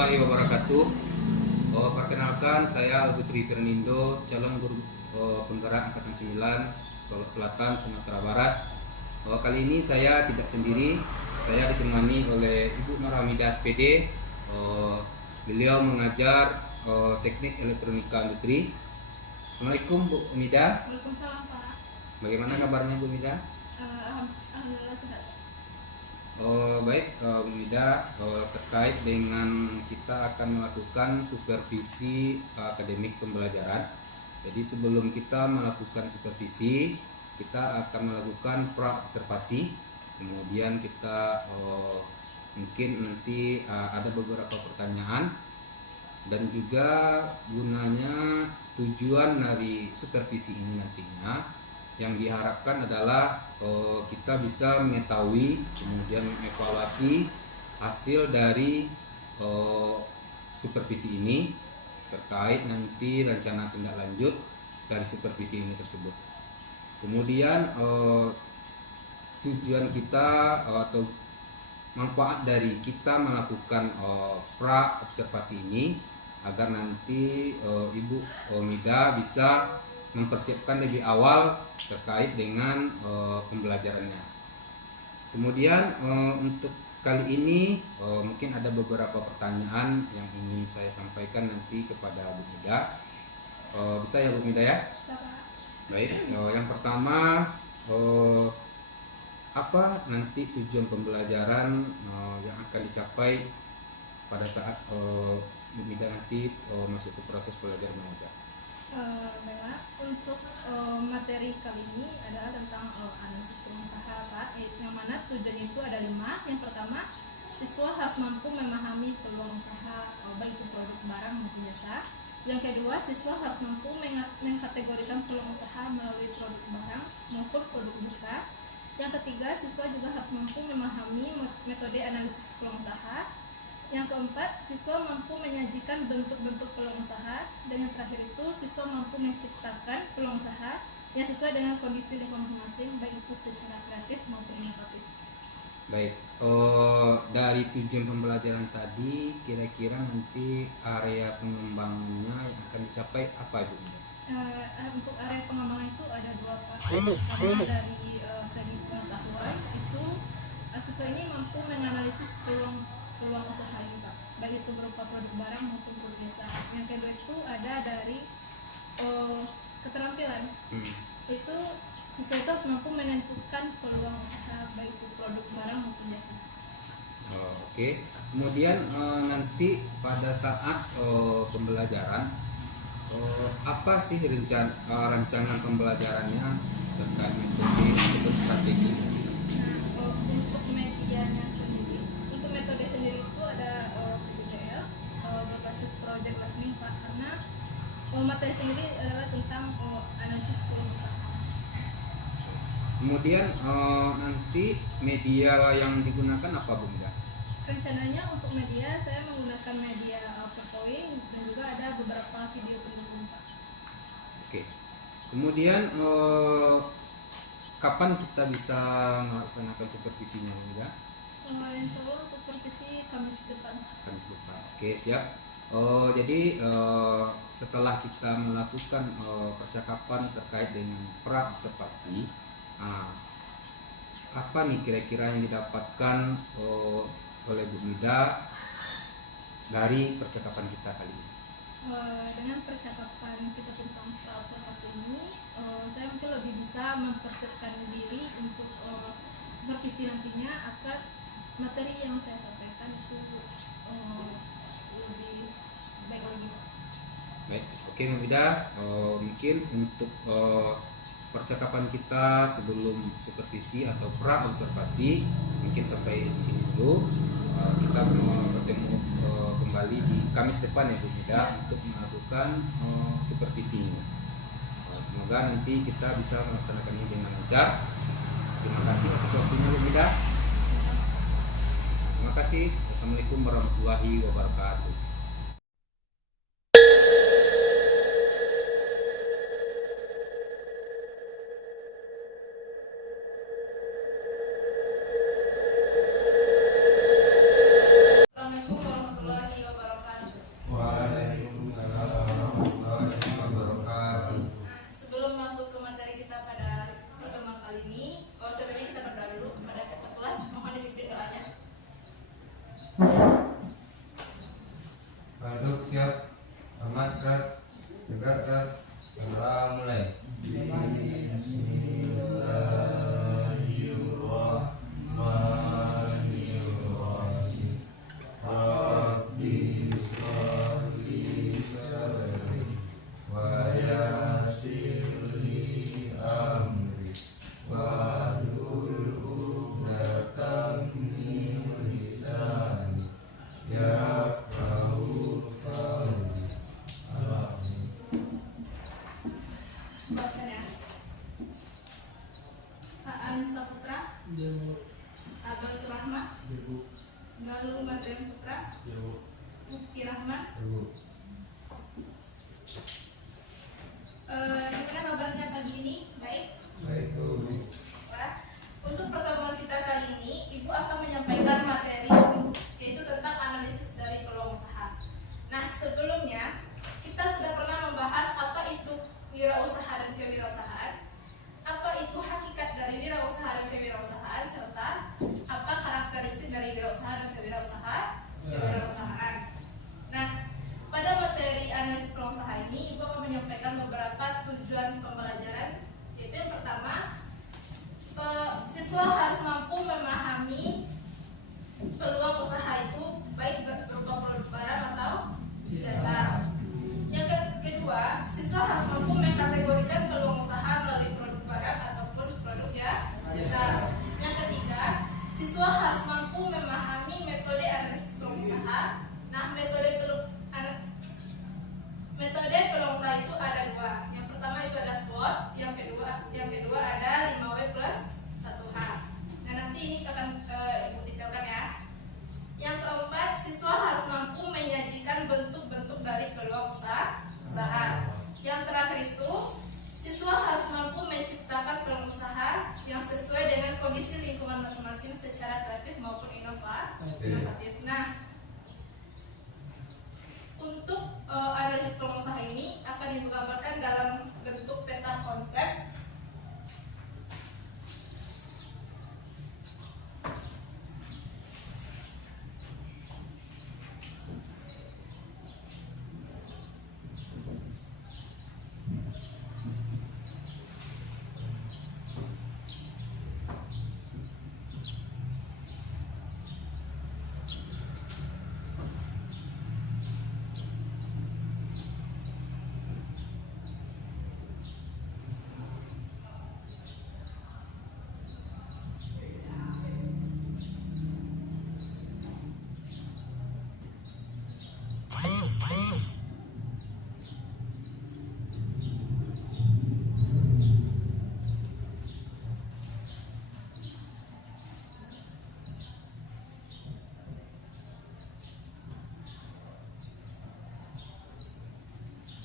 warahmatullahi wabarakatuh. Perkenalkan, saya Agus Fernando, calon guru penggerak Angkatan 9 Solok Selatan, Sumatera Barat. Kali ini saya tidak sendiri, saya ditemani oleh Ibu Nur Hamidah SPD. Beliau mengajar teknik elektronika industri. Assalamualaikum Bu Hamidah. Waalaikumsalam Pak. Bagaimana kabarnya Bu Hamidah? Alhamdulillah sehat. Baik, Bu Mida, terkait dengan kita akan melakukan supervisi akademik pembelajaran. Jadi sebelum kita melakukan supervisi, kita akan melakukan pra-observasi. Kemudian kita mungkin nanti ada beberapa pertanyaan, dan juga gunanya tujuan dari supervisi ini nantinya yang diharapkan adalah kita bisa mengetahui kemudian mengevaluasi hasil dari supervisi ini terkait nanti rencana tindak lanjut dari supervisi ini tersebut. Kemudian tujuan kita atau manfaat dari kita melakukan pra observasi ini agar nanti Ibu Mida bisa mempersiapkan lebih awal terkait dengan pembelajarannya. Kemudian untuk kali ini mungkin ada beberapa pertanyaan yang ingin saya sampaikan nanti kepada Bu Mida. Bisa ya Bu Mida ya? Bisa Pak. Baik, yang pertama apa nanti tujuan pembelajaran yang akan dicapai pada saat Bu Mida nanti masuk ke proses belajar mengajar? Baiklah, untuk materi kali ini adalah tentang analisis pengusaha Pak, yang mana tujuan itu ada 5. Yang pertama, siswa harus mampu memahami peluang usaha baik itu produk barang maupun jasa. Yang kedua, siswa harus mampu mengkategorikan peluang usaha melalui produk barang maupun produk jasa. Yang ketiga, siswa juga harus mampu memahami metode analisis peluang usaha. Yang keempat, siswa mampu menyajikan bentuk-bentuk peluang usaha. Dan yang terakhir itu, siswa mampu menciptakan peluang usaha yang sesuai dengan kondisi lingkungan masing-masing, baik itu secara kreatif maupun inovatif. Baik, dari tujuan pembelajaran tadi, kira-kira nanti area pengembangannya yang akan dicapai apa Ibu? Untuk area pengembangan itu ada 2 Pak. Pertama dari segi pengetahuan itu siswa ini mampu menganalisis peluang usaha ini Pak, baik itu berupa produk barang maupun produk jasa. Yang kedua itu ada dari keterampilan. Itu siswa itu harus mampu menentukan peluang usaha baik itu produk barang maupun jasa. Oke. Kemudian nanti pada saat pembelajaran apa sih rancangan pembelajarannya terkait metode atau strategi? Untuk medianya sendiri, untuk metode sendiri itu ada PJL berbasis project learning Pak, karena materi sendiri adalah tentang analisis peluang usaha. Kemudian nanti media yang digunakan apa Bu Mida? Rencananya untuk media saya menggunakan media PowerPoint dan juga ada beberapa video pendukung Pak. Oke. Kemudian kapan kita bisa melaksanakan supervisinya Bu Mida? Insya Allah untuk supervisi Kamis depan. Kamis depan. Oke, siap. Jadi setelah kita melakukan percakapan terkait dengan pra observasi, apa nih kira-kira yang didapatkan oleh Bu Mida dari percakapan kita kali ini? Dengan percakapan kita tentang pra observasi ini, saya mungkin lebih bisa mempersiapkan diri untuk supervisi nantinya agar materi yang saya sampaikan itu lebih baik lagi. Baik, oke Bu Mida, mungkin untuk percakapan kita sebelum supervisi atau pra observasi mungkin sampai di sini dulu. Kita mau bertemu kembali di Kamis depan ya Bu Mida untuk melakukan supervisi ini. Semoga nanti kita bisa melaksanakannya dengan lancar. Terima kasih atas waktunya Bu Mida. Terima kasih. Wassalamualaikum warahmatullahi wabarakatuh. Assalamualaikum warahmatullahi wabarakatuh. Aduk siap, amat gerak, tegak gerak, segera mulai. Bismillahirrahmanirrahim. Rabbi sholli sadri wa yassir li amri wahlul 'uqdatam min lisani yafqahu qawli. Amin. Bahasanya Aan Saputra, Abel Rahmat, Galuh Madrian Putra, Ufki Rahmat. Gimana kabarnya pagi ini? Baik? Baik, Bu. Ya. Untuk pertemuan kita kali ini, Ibu akan menyampaikan materi yaitu tentang analisis dari peluang usaha. Nah, sebelumnya kita sudah pernah membahas apa itu wirausaha dan kewirausahaan, apa itu hakikat dari wirausaha dan kewirausahaan, serta apa karakteristik dari wirausaha dan kewirausahaan. Nah, pada materi analisis peluang usaha ini, Ibu akan menyampaikan beberapa tujuan pembelajaran, yaitu yang pertama, siswa harus mampu memahami peluang usaha itu baik berupa produk barang atau jasa. Yang kedua, siswa harus mampu mengkategorikan peluang usaha melalui produk barang ataupun produk jasa. Yang ketiga, siswa harus mampu memahami metode analisis peluang usaha. Nah, metode peluang usaha itu ada dua. Yang pertama itu ada SWOT, yang kedua ada 5W+1H. Nah, nanti ini akan Ibu detailkan ya. Yang keempat, siswa harus mampu menyajikan bentuk-bentuk dari peluang usaha. Yang terakhir itu, siswa harus mampu menciptakan peluang usaha yang sesuai dengan kondisi lingkungan masing-masing secara kreatif maupun inovatif. Nah, untuk analisis peluang usaha ini akan Ibu gambarkan dalam bentuk peta konsep.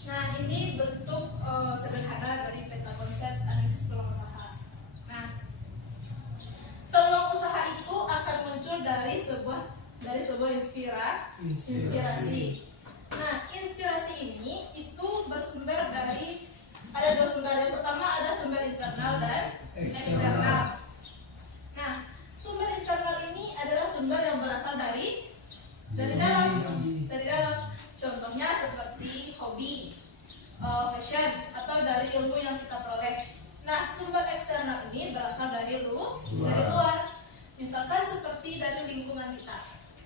Nah, ini bentuk sederhana dari peta konsep analisis peluang usaha. Nah, peluang usaha itu akan muncul dari sebuah inspirasi. Nah, inspirasi ini itu bersumber dari ada dua sumber. Yang pertama ada sumber internal dan eksternal. Nah, sumber internal ini adalah sumber yang berasal dari dalam. Contohnya seperti hobi, fashion, atau dari ilmu yang kita peroleh. Nah, sumber eksternal ini berasal dari luar. Misalkan seperti dari lingkungan kita,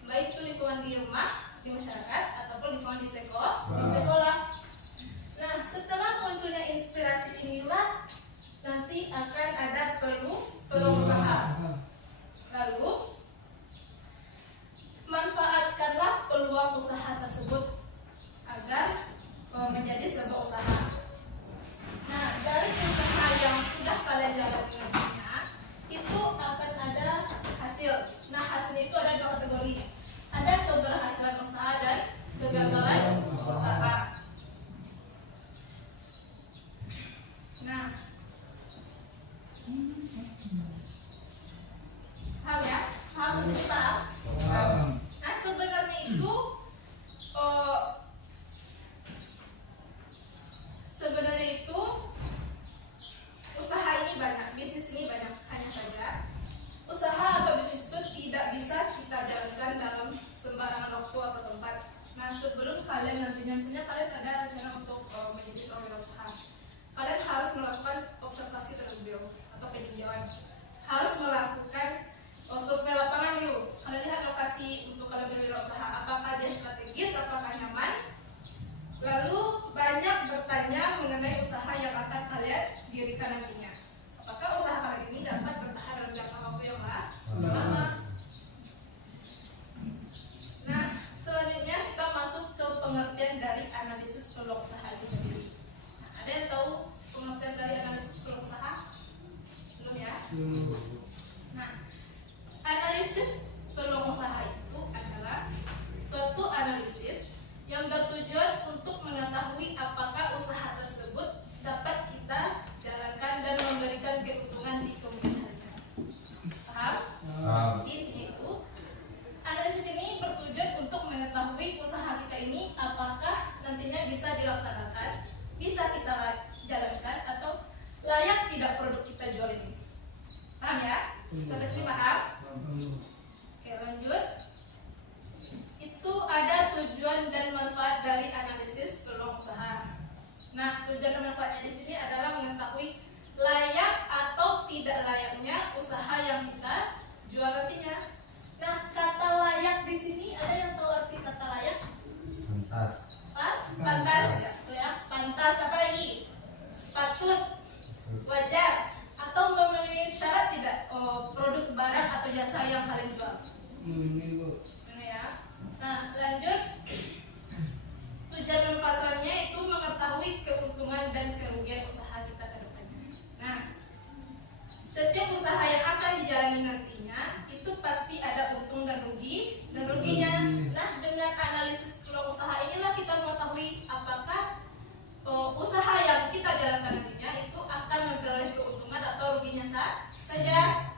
baik itu lingkungan di rumah, di masyarakat, ataupun lingkungan di sekolah. Nah, setelah munculnya inspirasi inilah nanti akan ada peluang usaha. Lalu manfaatkanlah peluang usaha tersebut agar menjadi sebuah usaha. Nah, dari usaha yang sudah kalian jalani nantinya itu akan ada hasil. Nah, hasil itu ada dua kategori. Ada keberhasilan usaha dan kegagalan usaha. Nah, kalian nantinya, misalnya kalian ada rencana untuk menjadi seorang wirausaha, kalian harus melakukan observasi terlebih dahulu atau peninjauan, harus melakukan survei lapangan dulu. Kalian lihat lokasi untuk kalian berwirausaha, apakah dia strategis, apakah nyaman, lalu banyak bertanya mengenai usaha yang akan kalian dirikan nantinya. Apakah usaha kalian ini dapat bertahan dalam jangka waktu yang lama? Nah, selanjutnya kita masuk ke pengertian dari analisis peluang usaha itu sendiri. Nah, ada yang tahu pengertian dari analisis peluang usaha? Belum ya? Nah, analisis peluang usaha itu adalah suatu analisis yang bertujuan untuk mengetahui apakah usaha tersebut dapat kita jalankan dan memberikan keuntungan di kemudian hari. Paham? Intinya itu, analisis ini bertujuan untuk mengetahui usaha kita ini apakah nantinya bisa dilaksanakan, bisa kita jalankan, atau layak tidak produk kita jual ini. Paham ya? Sampai sini paham? Oke, lanjut. Itu ada tujuan dan manfaat dari analisis peluang usaha. Nah, tujuan dan manfaatnya di sini adalah mengetahui layak atau tidak layaknya usaha yang kita jual nantinya. Nah, kata layak di sini ada yang tahu arti kata layak? Pantas. Pantas ya, pantas. Apa lagi? Patut, wajar, atau memenuhi syarat tidak produk barang atau jasa yang kalian jual. Ini ya. Nah, lanjut. Tujuan dan pasarnya itu mengetahui keuntungan dan kerugian usaha kita ke depannya. Nah, setiap usaha yang akan dijalani nantinya itu pasti ada untung dan ruginya. Nah, dengan analisis peluang usaha inilah kita mengetahui apakah usaha yang kita jalankan nantinya itu akan memperoleh keuntungan atau ruginya saja.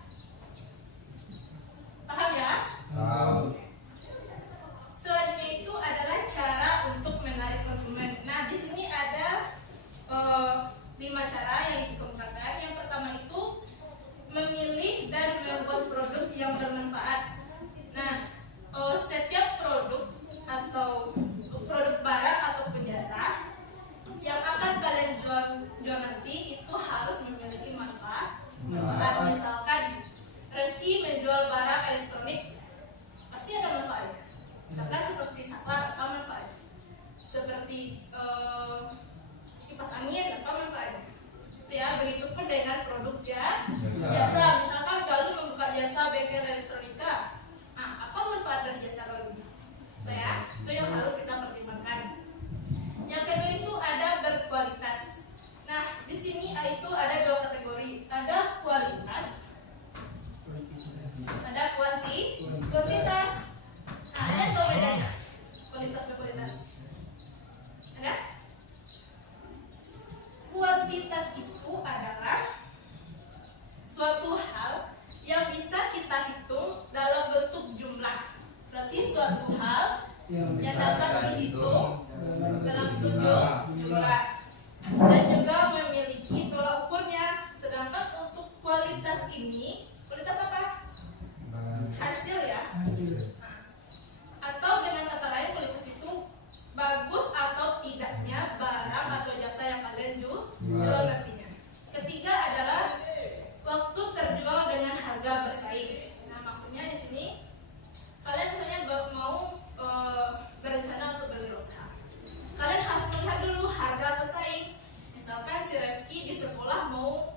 Paham ya? Selanjutnya itu adalah cara untuk menarik konsumen. Nah, di sini ada 5 cara yang dikemukakan. Yang pertama itu memilih dan membuat produk yang bermanfaat. Nah, setiap produk atau produk barang atau jasa yang akan kalian jual nanti itu harus memiliki manfaat. Misalkan Reki menjual barang elektronik, pasti ada manfaatnya. Misalkan seperti saklar, apa manfaatnya? Seperti kipas angin, apa manfaatnya? Ya, begitupun dengan produk jasa. Misalkan Galuh membuka jasa bengkel elektronika, nah, apa manfaat dari jasa Galuh? Itu yang harus kita pertimbangkan. Yang kedua itu ada berkualitas. Nah, di sini itu ada 2 kategori. Ada kualitas, ada kuantitas. Nah, ada yang tahu bedanya? Kualitas dan kualitas. Ada? Kuantitas itu adalah suatu hal yang bisa kita hitung dalam bentuk jumlah. Berarti suatu hal yang dapat dihitung dalam bentuk jumlah dan juga memiliki tolak ukurnya. Sedangkan untuk kualitas ini, kualitas apa? Hasil ya. Atau dengan kata lain, kualitas itu bagus atau tidaknya barang atau jasa yang kalian jual nantinya. Ketiga adalah waktu terjual dengan harga bersaing. Nah, maksudnya di sini kalian misalnya mau berencana untuk berwirausaha, kalian harus melihat dulu harga pesaing. Misalkan si Refki di sekolah mau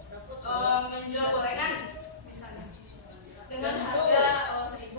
menjual gorengan misalnya dengan harga 1.000.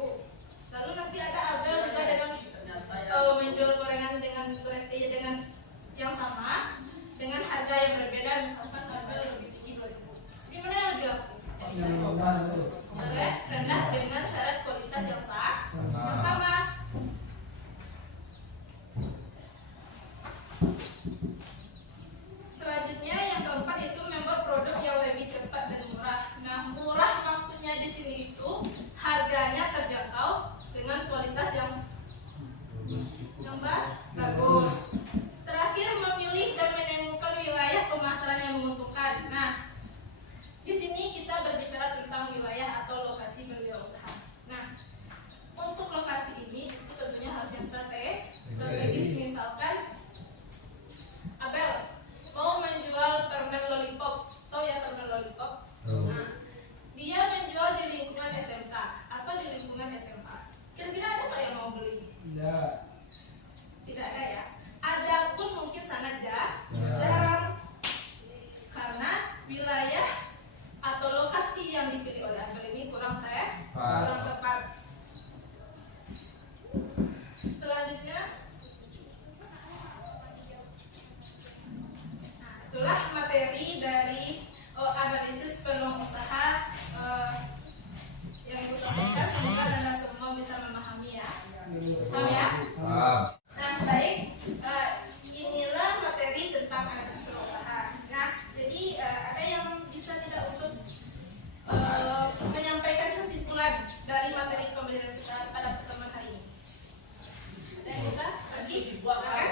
Paham ya? Paham. Nah, baik. Inilah materi tentang analisis berusaha. Nah, jadi ada yang bisa tidak untuk menyampaikan kesimpulan dari materi pembelajaran kita pada pertemuan hari ini? Ada yang bisa? Lagi? Silakan.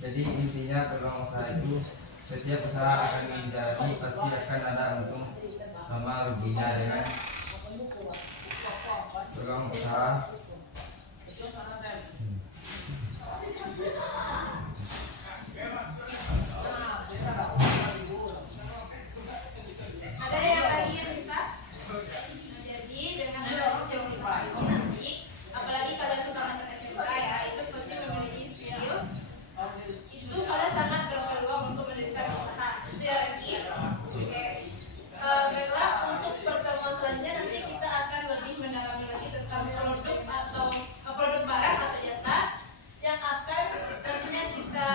Jadi intinya peluang usaha itu setiap usaha akan dijalani pasti akan ada untung sama ruginya dengan peluang usaha. Ada yang lagi yang bisa? Jadi dengan analisis berusaha ini nanti, apalagi kalian sudah anak SMK ya, itu pasti memiliki skill. Itu kalian sangat berpeluang untuk mendirikan usaha. Itu ya lagi. Oke. Baiklah, untuk pertemuan selanjutnya nanti kita akan lebih mendalami lagi tentang produk atau produk barang atau jasa yang akan nantinya kita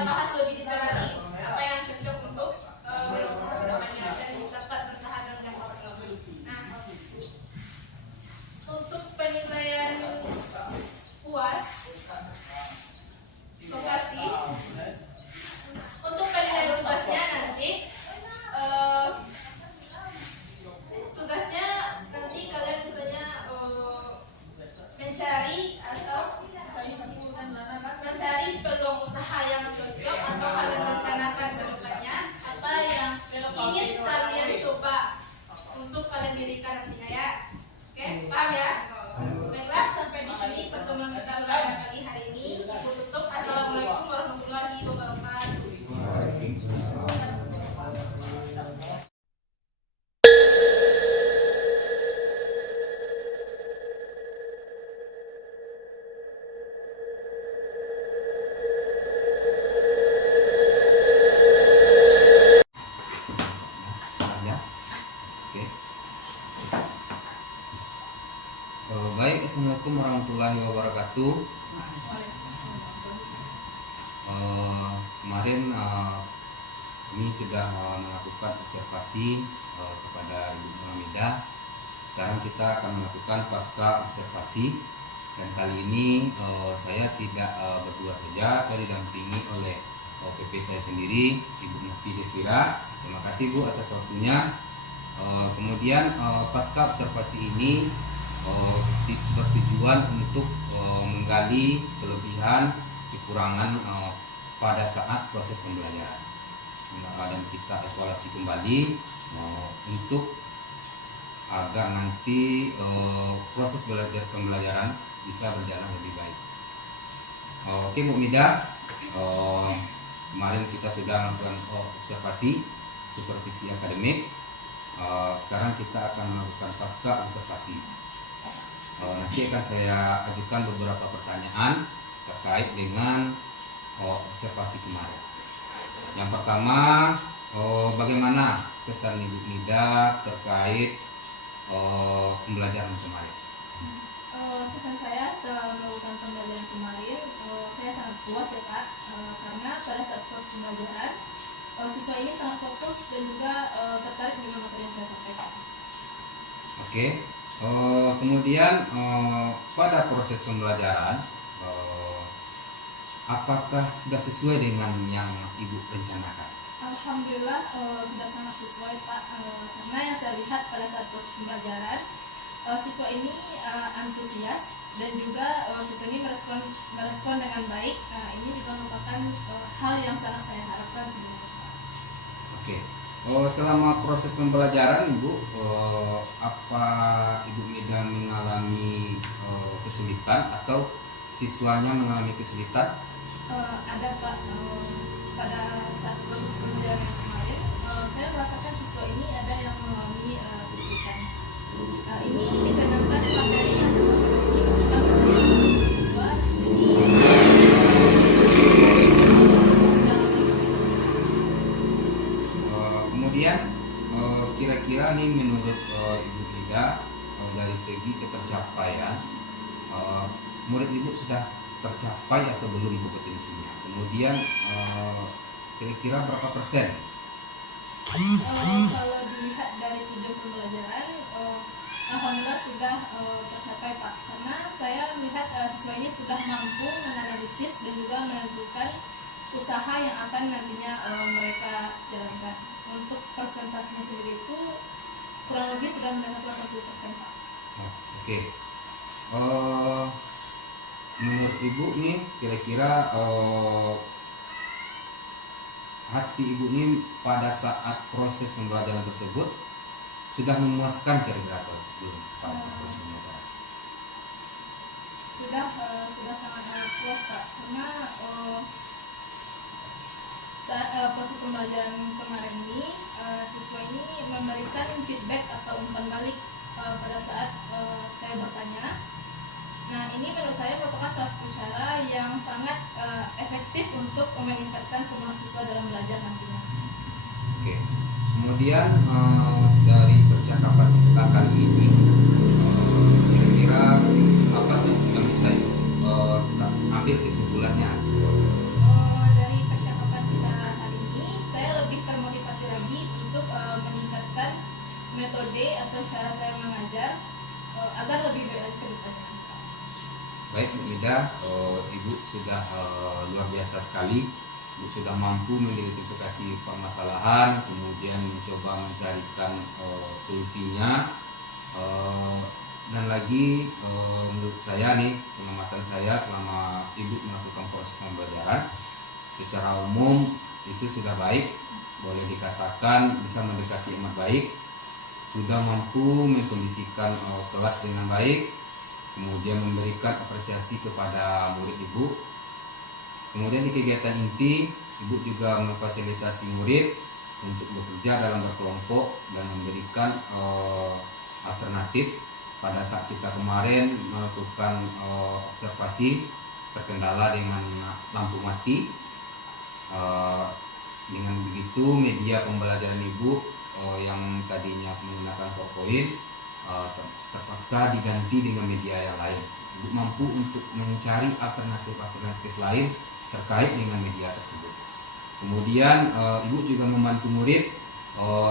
bahas lebih detail lagi apa yang cocok untuk berusaha ke depannya dan dapat bertahan dalam jangka waktu. Nah, untuk penilaian puas lokasi, untuk penilaian tugasnya nanti tugasnya nanti kalian misalnya mencari peluang usaha yang cocok atau kalian rencanakan ke depannya apa yang ingin kalian coba untuk kalian dirikan nantinya ya. Oke, paham ya? Baiklah, sampai di sini pertemuan kita pada pagi hari ini. Aku tutup. Assalamualaikum warahmatullahi wabarakatuh. Ya. Oke. Baik, assalamualaikum warahmatullahi wabarakatuh. Kemarin kami sudah melakukan observasi kepada Ibu Hamidah. Sekarang kita akan melakukan pasca observasi, dan kali ini saya tidak berdua saja, saya didampingi oleh PP saya sendiri, Ibu Mufti Deswira. Terima kasih Bu atas waktunya. Kemudian pasca observasi ini bertujuan untuk menggali kelebihan kekurangan pada saat proses pembelajaran. Dan kita evaluasi kembali untuk agar nanti proses pembelajaran bisa berjalan lebih baik. Oke Bu Mida, kemarin kita sudah melakukan observasi supervisi akademik. Sekarang kita akan melakukan pasca observasi. Nanti akan saya ajukan beberapa pertanyaan terkait dengan observasi kemarin. Yang pertama, bagaimana kesan Ibu Nida terkait pembelajaran kemarin? Kesan saya setelah melakukan pembelajaran kemarin, saya sangat puas ya Pak, karena pada saat proses pembelajaran siswa ini sangat fokus dan juga tertarik dengan materi yang saya sampaikan. Oke. Kemudian pada proses pembelajaran, apakah sudah sesuai dengan yang Ibu rencanakan? Alhamdulillah sudah sangat sesuai Pak, karena yang saya lihat pada saat proses pembelajaran siswa ini antusias dan juga siswa ini merespon dengan baik. Ini juga merupakan hal yang sangat saya harapkan sebenarnya Pak. Oke. Selama proses pembelajaran Ibu, apa Ibu Mida mengalami kesulitan atau siswanya mengalami kesulitan? Ada Pak, pada saat proses pembelajaran yang kemarin saya merasakan siswa ini ada yang mengalami kesulitan. Ini dikarenakan materi yang saya sampaikan ini bukan materi yang siswa, jadi kemudian kira-kira nih menurut Ibu Mida, dari segi ketercapaian murid Ibu sudah tercapai atau belum kompetensinya? Kemudian kira-kira berapa persen? kalau dilihat dari tujuan pembelajaran, alhamdulillah sudah tercapai Pak, karena saya melihat siswa ini sudah mampu menganalisis dan juga menentukan usaha yang akan nantinya mereka jalankan. Untuk presentasinya sendiri itu kurang lebih sudah mencapai 80%, Pak. Oke. Menurut Ibu nih kira-kira hati Ibu nih pada saat proses pembelajaran tersebut sudah memuaskan kira-kira atau belum pada saat proses pembelajaran? Sudah sangat puas, Pak, karena saat proses pembelajaran kemarin ini siswa ini memberikan feedback atau umpan balik pada saat saya bertanya. Nah, ini menurut saya merupakan salah satu cara yang sangat efektif untuk meningkatkan semua siswa dalam belajar nantinya. Oke. Kemudian dari percakapan kita kali ini kira-kira apa sih yang bisa kita ambil kesimpulannya? Dari percakapan kita hari ini, saya lebih termotivasi lagi untuk meningkatkan metode atau cara saya mengajar agar lebih baik ke depannya. Baik, Bu Ida, Ibu sudah luar biasa sekali. Ibu sudah mampu mengidentifikasi permasalahan, kemudian mencoba mencarikan solusinya. Dan lagi menurut saya nih, pengamatan saya selama Ibu melakukan proses pembelajaran secara umum itu sudah baik, boleh dikatakan bisa mendekati amat baik, sudah mampu mengkondisikan kelas dengan baik, kemudian memberikan apresiasi kepada murid Ibu. Kemudian di kegiatan inti, Ibu juga memfasilitasi murid untuk bekerja dalam berkelompok dan memberikan alternatif. Pada saat kita kemarin melakukan observasi terkendala dengan lampu mati, dengan begitu media pembelajaran Ibu yang tadinya menggunakan PowerPoint terpaksa diganti dengan media yang lain. Ibu mampu untuk mencari alternatif lain terkait dengan media tersebut. Kemudian Ibu juga membantu murid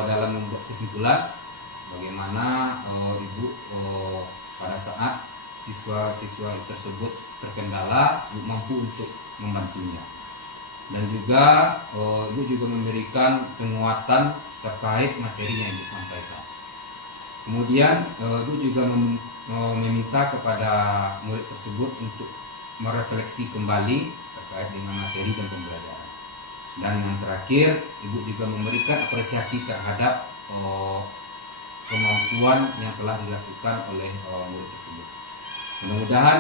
dalam membuat kesimpulan bagaimana Ibu pada saat siswa-siswa tersebut terkendala, Ibu mampu untuk membantunya. Dan juga Ibu juga memberikan penguatan terkait materi yang Ibu sampaikan. Kemudian Ibu juga meminta kepada murid tersebut untuk merefleksi kembali terkait dengan materi dan pembelajaran. Dan yang terakhir, Ibu juga memberikan apresiasi terhadap kemampuan yang telah dilakukan oleh murid tersebut. Mudah-mudahan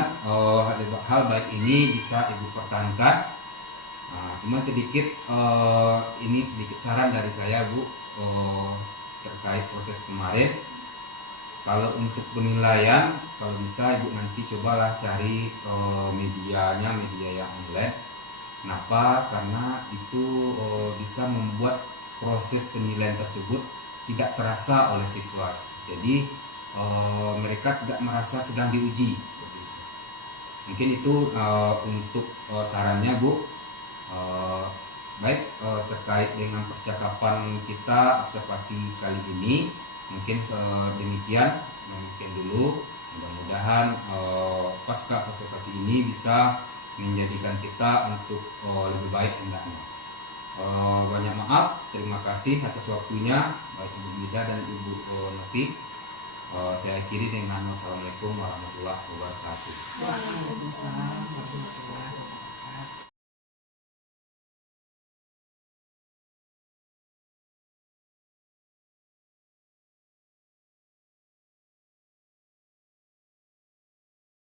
hal baik ini bisa Ibu pertahankan. Cuma sedikit ini sedikit saran dari saya, Bu, terkait proses kemarin. Kalau untuk penilaian, kalau bisa Ibu nanti cobalah cari media yang online. Kenapa? Karena itu bisa membuat proses penilaian tersebut tidak terasa oleh siswa. Jadi mereka tidak merasa sedang diuji. Mungkin itu untuk sarannya, Bu. Baik, terkait dengan percakapan kita observasi kali ini mungkin demikian dulu. Mudah-mudahan pasca observasi ini bisa menjadikan kita untuk lebih baik hendaknya. Banyak maaf, terima kasih atas waktunya baik Ibu Mida dan Ibu Novi. Saya akhiri dengan wassalamualaikum warahmatullahi wabarakatuh. Waalaikumsalam warahmatullahi wabarakatuh.